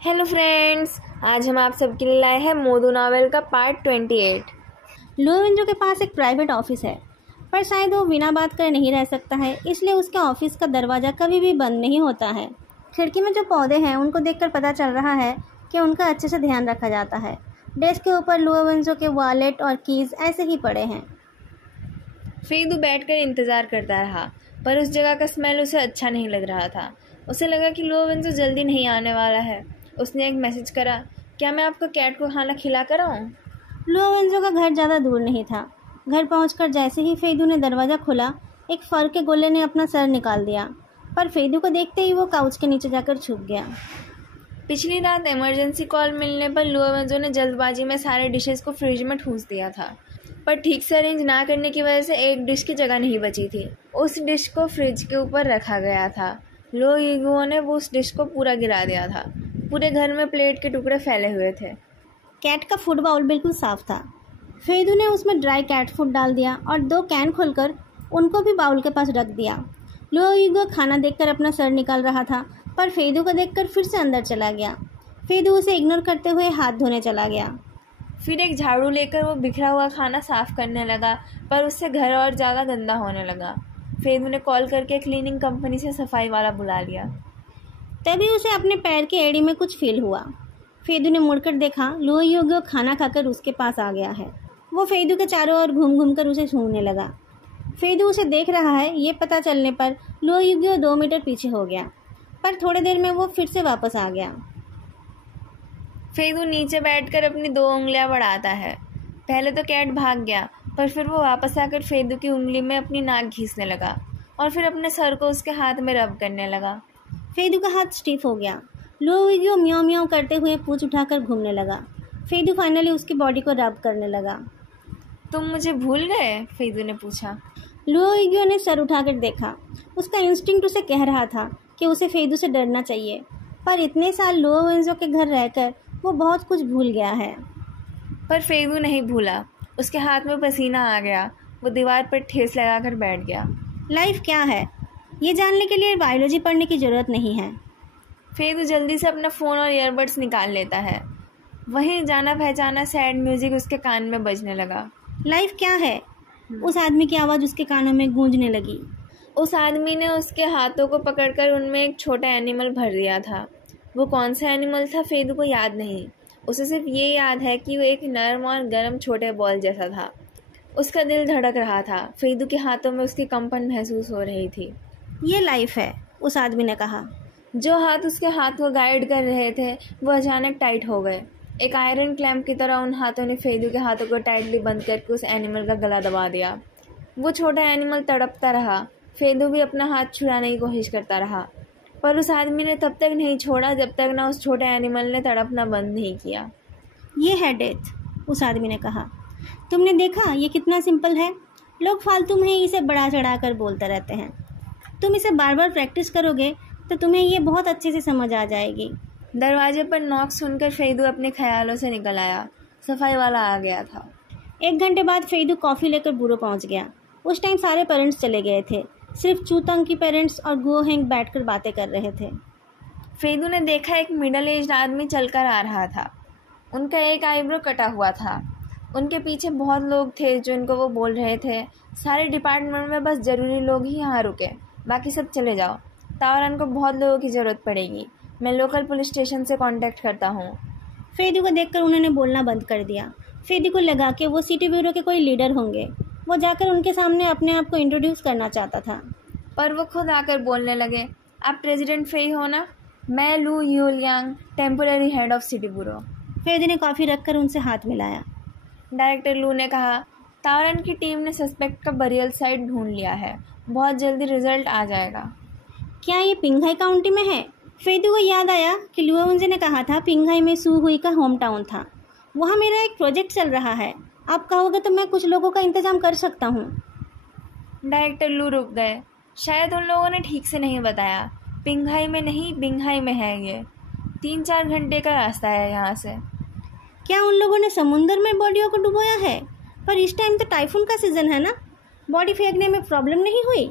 Hello friends, आज हम आप सबके लिए लाए हैं मोदू नावल का पार्ट 28। लुओवेंजो के पास एक प्राइवेट ऑफिस है, पर शायद वो बिना बात करे नहीं रह सकता है, इसलिए उसके ऑफिस का दरवाज़ा कभी भी बंद नहीं होता है। खिड़की में जो पौधे हैं उनको देखकर पता चल रहा है कि उनका अच्छे से ध्यान रखा जाता है। डेस्क के ऊपर लुओवेंजो के वॉलेट और कीज़ ऐसे ही पड़े हैं। फेदू बैठकर इंतज़ार करता रहा, पर उस जगह का स्मेल उसे अच्छा नहीं लग रहा था। उसे लगा कि लुओवेंजो जल्दी नहीं आने वाला है। उसने एक मैसेज करा, क्या मैं आपको कैट को खाना खिला कर आऊँ? लुओवेंजो का घर ज़्यादा दूर नहीं था। घर पहुंचकर जैसे ही फेदू ने दरवाज़ा खोला, एक फर के गोले ने अपना सर निकाल दिया, पर फेदू को देखते ही वो काउच के नीचे जाकर छुप गया। पिछली रात इमरजेंसी कॉल मिलने पर लुओवेंजो ने जल्दबाजी में सारे डिशेस को फ्रिज में ठूंस दिया था, पर ठीक से अरेंज ना करने की वजह से एक डिश की जगह नहीं बची थी। उस डिश को फ्रिज के ऊपर रखा गया था। लो ईगुओ ने वो उस डिश को पूरा गिरा दिया था। पूरे घर में प्लेट के टुकड़े फैले हुए थे। कैट का फूड बाउल बिल्कुल साफ था। फेदू ने उसमें ड्राई कैट फूड डाल दिया और 2 कैन खोलकर उनको भी बाउल के पास रख दिया। लुओविगो खाना देखकर अपना सर निकाल रहा था, पर फेदू को देखकर फिर से अंदर चला गया। फेदू उसे इग्नोर करते हुए हाथ धोने चला गया। फिर एक झाड़ू लेकर वो बिखरा हुआ खाना साफ करने लगा, पर उससे घर और ज़्यादा गंदा होने लगा। फेदू ने कॉल करके क्लीनिंग कंपनी से सफाई वाला बुला लिया। तभी उसे अपने पैर के एड़ी में कुछ फील हुआ। फेदू ने मुड़कर देखा, लुओविगो खाना खाकर उसके पास आ गया है। वो फेदू के चारों ओर घूम घूम कर उसे सूंघने लगा। फेदू उसे देख रहा है, ये पता चलने पर लुओविगो 2 मीटर पीछे हो गया, पर थोड़ी देर में वो फिर से वापस आ गया। फेदू नीचे बैठकर अपनी 2 उंगलियां बढ़ाता है। पहले तो कैट भाग गया, पर फिर वो वापस आकर फेदू की उंगली में अपनी नाक घींचने लगा और फिर अपने सर को उसके हाथ में रब करने लगा। फेदू का हाथ स्टिफ हो गया। लुओविगो म्याऊं म्याऊं करते हुए पूंछ उठाकर घूमने लगा। फेदू फाइनली उसकी बॉडी को रब करने लगा। तुम मुझे भूल गए? फेदू ने पूछा। लुओविगो ने सर उठाकर देखा। उसका इंस्टिंक्ट उसे कह रहा था कि उसे फेदू से डरना चाहिए, पर इतने साल लुओवेंजो के घर रहकर वो बहुत कुछ भूल गया है। पर फेदू नहीं भूला। उसके हाथ में पसीना आ गया। वो दीवार पर ठेस लगाकर बैठ गया। लाइफ क्या है, ये जानने के लिए बायोलॉजी पढ़ने की ज़रूरत नहीं है। फेदू जल्दी से अपना फ़ोन और ईयरबड्स निकाल लेता है। वहीं जाना पहचाना सैड म्यूजिक उसके कान में बजने लगा। लाइफ क्या है? उस आदमी की आवाज़ उसके कानों में गूंजने लगी। उस आदमी ने उसके हाथों को पकड़कर उनमें एक छोटा एनिमल भर दिया था। वो कौन सा एनिमल था फेदू को याद नहीं। उसे सिर्फ ये याद है कि वो एक नरम और गर्म छोटे बॉल जैसा था। उसका दिल धड़क रहा था। फेदू के हाथों में उसकी कंपन महसूस हो रही थी। ये लाइफ है, उस आदमी ने कहा। जो हाथ उसके हाथ को गाइड कर रहे थे वो अचानक टाइट हो गए। एक आयरन क्लैंप की तरह उन हाथों ने फेदू के हाथों को टाइटली बंद करके उस एनिमल का गला दबा दिया। वो छोटा एनिमल तड़पता रहा। फेदू भी अपना हाथ छुड़ाने की कोशिश करता रहा, पर उस आदमी ने तब तक नहीं छोड़ा जब तक ना उस छोटे एनिमल ने तड़पना बंद नहीं किया। ये है डेथ, उस आदमी ने कहा। तुमने देखा ये कितना सिंपल है? लोग फालतू में इसे बढ़ा चढ़ा कर बोलते रहते हैं। तुम इसे बार बार प्रैक्टिस करोगे तो तुम्हें ये बहुत अच्छे से समझ आ जाएगी। दरवाजे पर नॉक सुनकर फेदू अपने ख्यालों से निकल आया। सफाई वाला आ गया था। 1 घंटे बाद फेदू कॉफ़ी लेकर बुरो पहुंच गया। उस टाइम सारे पेरेंट्स चले गए थे। सिर्फ चूतंग की पेरेंट्स और गुओहेंग बैठकर बातें कर रहे थे। फेदू ने देखा एक मिडल एज्ड आदमी चलकर आ रहा था। उनका एक आईब्रो कटा हुआ था। उनके पीछे बहुत लोग थे जो इनको वो बोल रहे थे, सारे डिपार्टमेंट में बस ज़रूरी लोग ही यहाँ रुके, बाकी सब चले जाओ। तावरन को बहुत लोगों की ज़रूरत पड़ेगी। मैं लोकल पुलिस स्टेशन से कांटेक्ट करता हूँ। फेदू को देखकर उन्होंने बोलना बंद कर दिया। फेदू को लगा कि वो सिटी ब्यूरो के कोई लीडर होंगे। वो जाकर उनके सामने अपने आप को इंट्रोड्यूस करना चाहता था, पर वो खुद आकर बोलने लगे, आप प्रेसिडेंट फेई हो ना? मैं Lu Yuliang, temporary head of city bureau. Fedu ने कॉफ़ी रखकर उनसे हाथ मिलाया। डायरेक्टर लू ने कहा, तावरन की टीम ने सस्पेक्ट का बरियल साइट ढूंढ लिया है। बहुत जल्दी रिजल्ट आ जाएगा। क्या ये पिंघाई काउंटी में है? फेदू को याद आया कि लुओवेंजो ने कहा था पिंघाई में सू हुई का होम टाउन था। वहाँ मेरा एक प्रोजेक्ट चल रहा है। आप कहोगे तो मैं कुछ लोगों का इंतज़ाम कर सकता हूँ। डायरेक्टर लू रुक गए। शायद उन लोगों ने ठीक से नहीं बताया। पिंघाई में नहीं, बिंघाई में है। ये 3-4 घंटे का रास्ता है यहाँ से। क्या उन लोगों ने समुंदर में बॉडियों को डुबोया है? पर इस टाइम तो टाइफून का सीज़न है ना, बॉडी फेंकने में प्रॉब्लम नहीं हुई?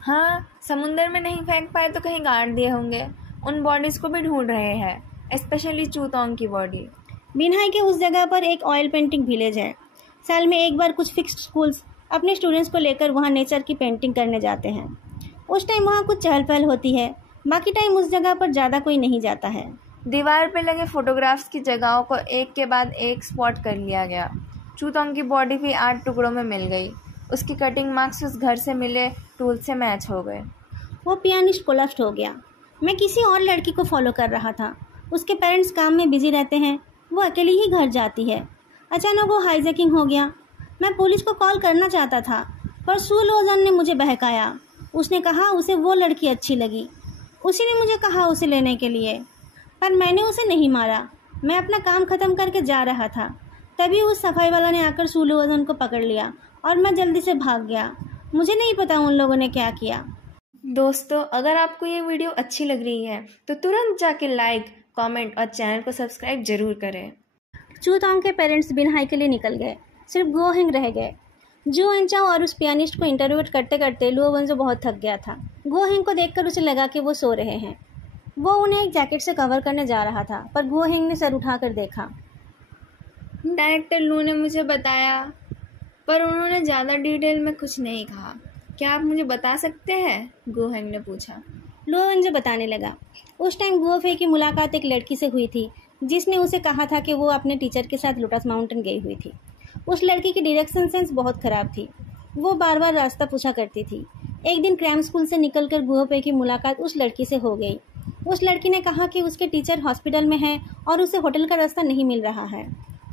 हाँ, समुंदर में नहीं फेंक पाए तो कहीं गाड़ दिए होंगे। उन बॉडीज़ को भी ढूंढ रहे हैं। स्पेशली चूतोंग की बॉडी। बिनहाई के उस जगह पर एक ऑयल पेंटिंग विलेज है। साल में एक बार कुछ फिक्स्ड स्कूल्स अपने स्टूडेंट्स को लेकर वहाँ नेचर की पेंटिंग करने जाते हैं। उस टाइम वहाँ कुछ चहल पहल होती है, बाकी टाइम उस जगह पर ज़्यादा कोई नहीं जाता है। दीवार पे लगे फोटोग्राफ्स की जगहों को एक के बाद एक स्पॉट कर लिया गया। चूतोंग की बॉडी भी 8 टुकड़ों में मिल गई। उसकी कटिंग मार्क्स उस घर से मिले टूल से मैच हो गए। वो पियानिस्ट कोलैप्स हो गया। मैं किसी और लड़की को फॉलो कर रहा था। उसके पेरेंट्स काम में बिजी रहते हैं, वो अकेली ही घर जाती है। अचानक वो हाईजैकिंग हो गया। मैं पुलिस को कॉल करना चाहता था, पर सू लोजन ने मुझे बहकाया। उसने कहा उसे वो लड़की अच्छी लगी। उसी ने मुझे कहा उसे लेने के लिए, पर मैंने उसे नहीं मारा। मैं अपना काम ख़त्म करके जा रहा था, तभी उस सफाई वाला ने आकर सू लोजन को पकड़ लिया और मैं जल्दी से भाग गया। मुझे नहीं पता उन लोगों ने क्या किया। दोस्तों, अगर आपको ये वीडियो अच्छी लग रही है तो तुरंत जाके लाइक, कमेंट और चैनल को सब्सक्राइब जरूर करें। चूतोंग के पेरेंट्स बिनहाई के लिए निकल गए, सिर्फ गो हेंग रह गए। जो एनचाओ और उस पियानिस्ट को इंटरव्यू करते करते लुओ वेंजो बहुत थक गया था। गो हेंग को देखकर उसे लगा कि वो सो रहे हैं। वो उन्हें एक जैकेट से कवर करने जा रहा था, पर गो हेंग ने सर उठाकर देखा। डायरेक्टर लू ने मुझे बताया, पर उन्होंने ज़्यादा डिटेल में कुछ नहीं कहा। क्या आप मुझे बता सकते हैं? गो हेंग ने पूछा। लुओ वेंजो बताने लगा। उस टाइम गुओ फे की मुलाकात एक लड़की से हुई थी, जिसने उसे कहा था कि वो अपने टीचर के साथ लोटस माउंटेन गई हुई थी। उस लड़की की डायरेक्शन सेंस बहुत ख़राब थी। वो बार बार रास्ता पूछा करती थी। एक दिन क्रैम स्कूल से निकलकर गुओ फे की मुलाकात उस लड़की से हो गई। उस लड़की ने कहा कि उसके टीचर हॉस्पिटल में हैं और उसे होटल का रास्ता नहीं मिल रहा है।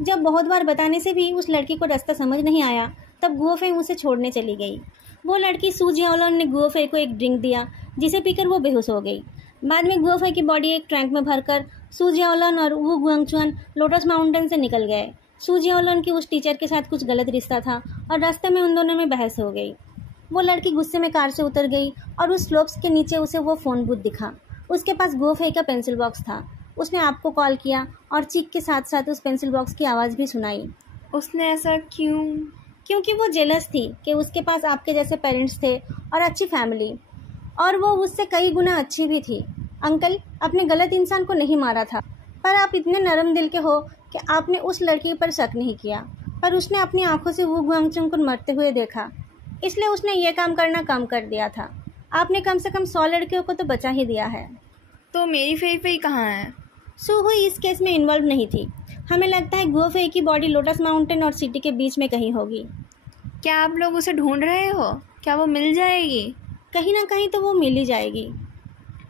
जब बहुत बार बताने से भी उस लड़की को रास्ता समझ नहीं आया, तब गुओ फे उसे छोड़ने चली गई। वो लड़की सू जियाओलन ने गुओ फे को एक ड्रिंक दिया, जिसे पीकर वो बेहोश हो गई। बाद में गुओ फे की बॉडी एक ट्रंक में भरकर सू जियाओलन और वू गुआंगचुआन लोटस माउंटेन से निकल गए। सू जियाओलन की उस टीचर के साथ कुछ गलत रिश्ता था और रास्ते में उन दोनों में बहस हो गई। वो लड़की गुस्से में कार से उतर गई और उस स्लोप्स के नीचे उसे वो फ़ोन बूथ दिखा। उसके पास गुओ फे का पेंसिल बॉक्स था। उसने आपको कॉल किया और चीख के साथ साथ उस पेंसिल बॉक्स की आवाज़ भी सुनाई। उसने ऐसा क्यों? क्योंकि वो जेलस थी कि उसके पास आपके जैसे पेरेंट्स थे और अच्छी फैमिली, और वो उससे कई गुना अच्छी भी थी। अंकल, आपने गलत इंसान को नहीं मारा था, पर आप इतने नरम दिल के हो कि आपने उस लड़की पर शक नहीं किया, पर उसने अपनी आंखों से वू गुआंगचुन को मरते हुए देखा, इसलिए उसने ये काम करना कम कर दिया था। आपने कम से कम 100 लड़कियों को तो बचा ही दिया है। तो मेरी फेई फेई कहाँ है? सू हुई इस केस में इन्वॉल्व नहीं थी। हमें लगता है गुओ फे की बॉडी लोटस माउंटेन और सिटी के बीच में कहीं होगी। क्या आप लोग उसे ढूंढ रहे हो? क्या वो मिल जाएगी? कहीं ना कहीं तो वो मिल ही जाएगी।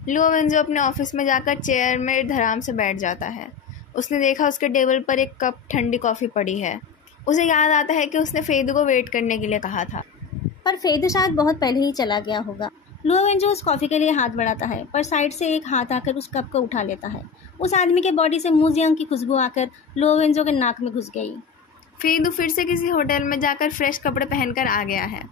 लुओ वेंजो अपने ऑफिस में जाकर चेयर में धराम से बैठ जाता है। उसने देखा उसके टेबल पर एक कप ठंडी कॉफ़ी पड़ी है। उसे याद आता है कि उसने फेदू को वेट करने के लिए कहा था, पर फेदू शायद बहुत पहले ही चला गया होगा। लुओ वेंजो उस कॉफ़ी के लिए हाथ बढ़ाता है, पर साइड से एक हाथ आकर उस कप को उठा लेता है। उस आदमी के बॉडी से मूजियम की खुशबू आकर लुओ वेंजो के नाक में घुस गई। फेदू फिर से किसी होटल में जाकर फ्रेश कपड़े पहनकर आ गया है।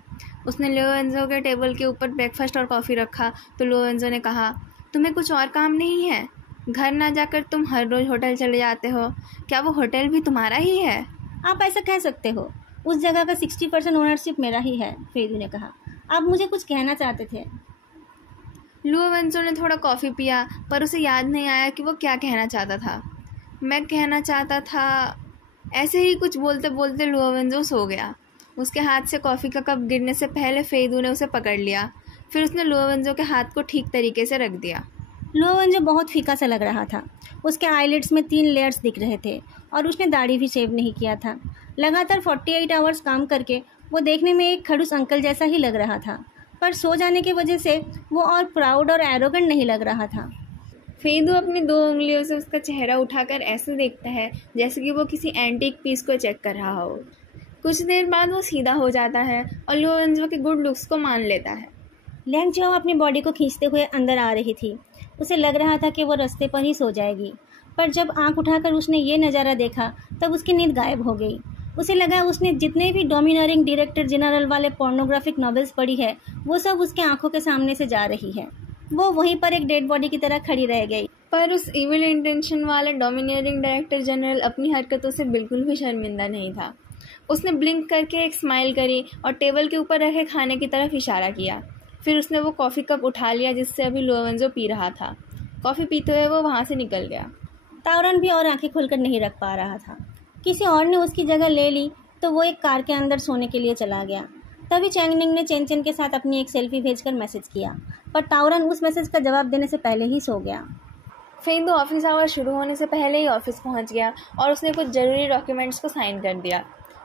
उसने लुओ वेंजो के टेबल के ऊपर ब्रेकफास्ट और कॉफ़ी रखा तो लुओ वेंजो ने कहा, तुम्हें कुछ और काम नहीं है? घर ना जाकर तुम हर रोज़ होटल चले जाते हो। क्या वो होटल भी तुम्हारा ही है? आप ऐसा कह सकते हो। उस जगह का 60% ओनरशिप मेरा ही है, फेदू ने कहा। आप मुझे कुछ कहना चाहते थे। लुओ वेंजो ने थोड़ा कॉफ़ी पिया, पर उसे याद नहीं आया कि वो क्या कहना चाहता था। मैं कहना चाहता था, ऐसे ही कुछ बोलते बोलते लुओ वेंजो सो गया। उसके हाथ से कॉफ़ी का कप गिरने से पहले फेदू ने उसे पकड़ लिया। फिर उसने लुओ वेंजो के हाथ को ठीक तरीके से रख दिया। लुओ वेंजो बहुत फीका सा लग रहा था। उसके आईलिड्स में 3 लेयर्स दिख रहे थे और उसने दाढ़ी भी शेव नहीं किया था। लगातार 48 आवर्स काम करके वो देखने में एक खड़ूस अंकल जैसा ही लग रहा था, पर सो जाने की वजह से वो और प्राउड और एरोगेंट नहीं लग रहा था। फेदू अपनी 2 उंगलियों से उसका चेहरा उठाकर ऐसे देखता है जैसे कि वो किसी एंटीक पीस को चेक कर रहा हो। कुछ देर बाद वो सीधा हो जाता है और लुओ वेंजो के गुड लुक्स को मान लेता है। लैंग चाओ अपनी बॉडी को खींचते हुए अंदर आ रही थी। उसे लग रहा था कि वो रास्ते पर ही सो जाएगी, पर जब आंख उठाकर उसने ये नज़ारा देखा तब उसकी नींद गायब हो गई। उसे लगा उसने जितने भी डोमिनरिंग डायरेक्टर जनरल वाले पोर्नोग्राफिक नॉवेल्स पढ़ी है वो सब उसके आंखों के सामने से जा रही है। वो वहीं पर एक डेड बॉडी की तरह खड़ी रह गई। पर उस इविल इंटेंशन वाले डोमिनियरिंग डायरेक्टर जनरल अपनी हरकतों से बिल्कुल भी शर्मिंदा नहीं था। उसने ब्लिंक करके एक स्माइल करी और टेबल के ऊपर रखे खाने की तरफ इशारा किया। फिर उसने वो कॉफ़ी कप उठा लिया जिससे अभी लुओ वेंजो पी रहा था। कॉफ़ी पीते हुए वो वहाँ से निकल गया। तावरन भी और आंखें खोलकर नहीं रख पा रहा था। किसी और ने उसकी जगह ले ली तो वो एक कार के अंदर सोने के लिए चला गया। तभी चैंगनिंग ने चेन चेन के साथ अपनी एक सेल्फी भेजकर मैसेज किया, पर तावरन उस मैसेज का जवाब देने से पहले ही सो गया। फेदू ऑफिस आवर शुरू होने से पहले ही ऑफिस पहुंच गया और उसने कुछ ज़रूरी डॉक्यूमेंट्स को साइन कर दिया।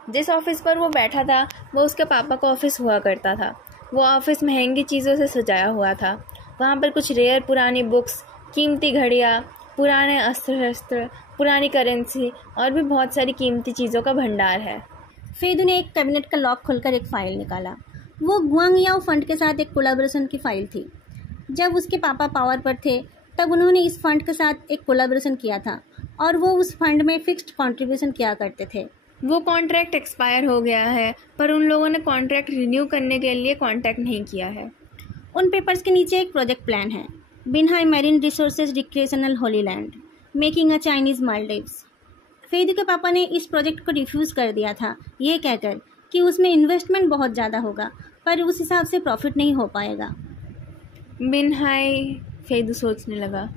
जिस ऑफिस पर वो बैठा था वो उसके पापा का ऑफिस हुआ करता था। वो ऑफिस महंगी चीज़ों से सजाया हुआ था। वहाँ पर कुछ रेयर पुरानी बुक्स, कीमती घड़ियाँ, पुराने अस्त्र शस्त्र, पुरानी करेंसी और भी बहुत सारी कीमती चीज़ों का भंडार है। फेदू ने एक कैबिनेट का लॉक खोलकर एक फ़ाइल निकाला। वो गुआंगयाओ फंड के साथ एक कोलैबोरेशन की फ़ाइल थी। जब उसके पापा पावर पर थे तब उन्होंने इस फंड के साथ एक कोलैबोरेशन किया था और वो उस फंड में फिक्स्ड कंट्रीब्यूशन किया करते थे। वो कॉन्ट्रैक्ट एक्सपायर हो गया है, पर उन लोगों ने कॉन्ट्रैक्ट रिन्यू करने के लिए कॉन्टैक्ट नहीं किया है। उन पेपर्स के नीचे एक प्रोजेक्ट प्लान है, Binhai marine resources recreational holy land, making a Chinese Maldives. Fedu के पापा ने इस प्रोजेक्ट को रिफ्यूज़ कर दिया था, ये कहकर कि उसमें इन्वेस्टमेंट बहुत ज़्यादा होगा पर उस हिसाब से प्रॉफिट नहीं हो पाएगा। बिनहाई, फेदू सोचने लगा।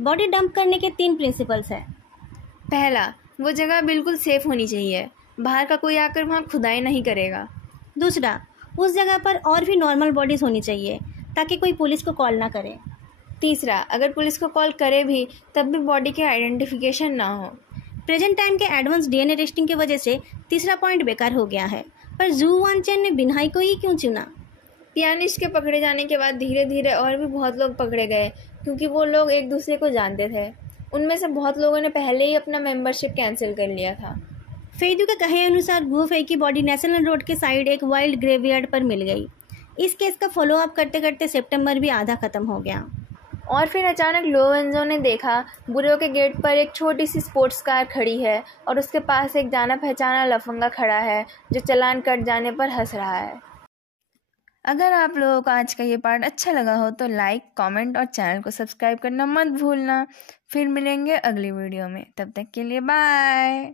बॉडी डंप करने के 3 प्रिंसिपल्स हैं। पहला, वो जगह बिल्कुल सेफ होनी चाहिए, बाहर का कोई आकर वहाँ खुदाई नहीं करेगा। दूसरा, उस जगह पर और भी नॉर्मल बॉडीज होनी चाहिए ताकि कोई पुलिस को कॉल ना करे। तीसरा, अगर पुलिस को कॉल करे भी तब भी बॉडी के आइडेंटिफिकेशन ना हो। प्रेजेंट टाइम के एडवांस डीएनए टेस्टिंग की वजह से तीसरा पॉइंट बेकार हो गया है, पर जू वानचेन ने बिनहाई को ही क्यों चुना? पियानिस्ट के पकड़े जाने के बाद धीरे धीरे और भी बहुत लोग पकड़े गए क्योंकि वो लोग एक दूसरे को जानते थे। उनमें से बहुत लोगों ने पहले ही अपना मेंबरशिप कैंसिल कर लिया था। फेदू के कहे अनुसार गु फेई की बॉडी नेशनल रोड के साइड एक वाइल्ड ग्रेवयार्ड पर मिल गई। इस केस का फॉलोअप करते करते सितंबर भी आधा खत्म हो गया और फिर अचानक लोवेंजो ने देखा बुरेओ के गेट पर एक छोटी सी स्पोर्ट्स कार खड़ी है और उसके पास एक जाना पहचाना लफंगा खड़ा है जो चालान कट जाने पर हंस रहा है। अगर आप लोगों को आज का ये पार्ट अच्छा लगा हो तो लाइक, कमेंट और चैनल को सब्सक्राइब करना मत भूलना। फिर मिलेंगे अगली वीडियो में, तब तक के लिए बाय।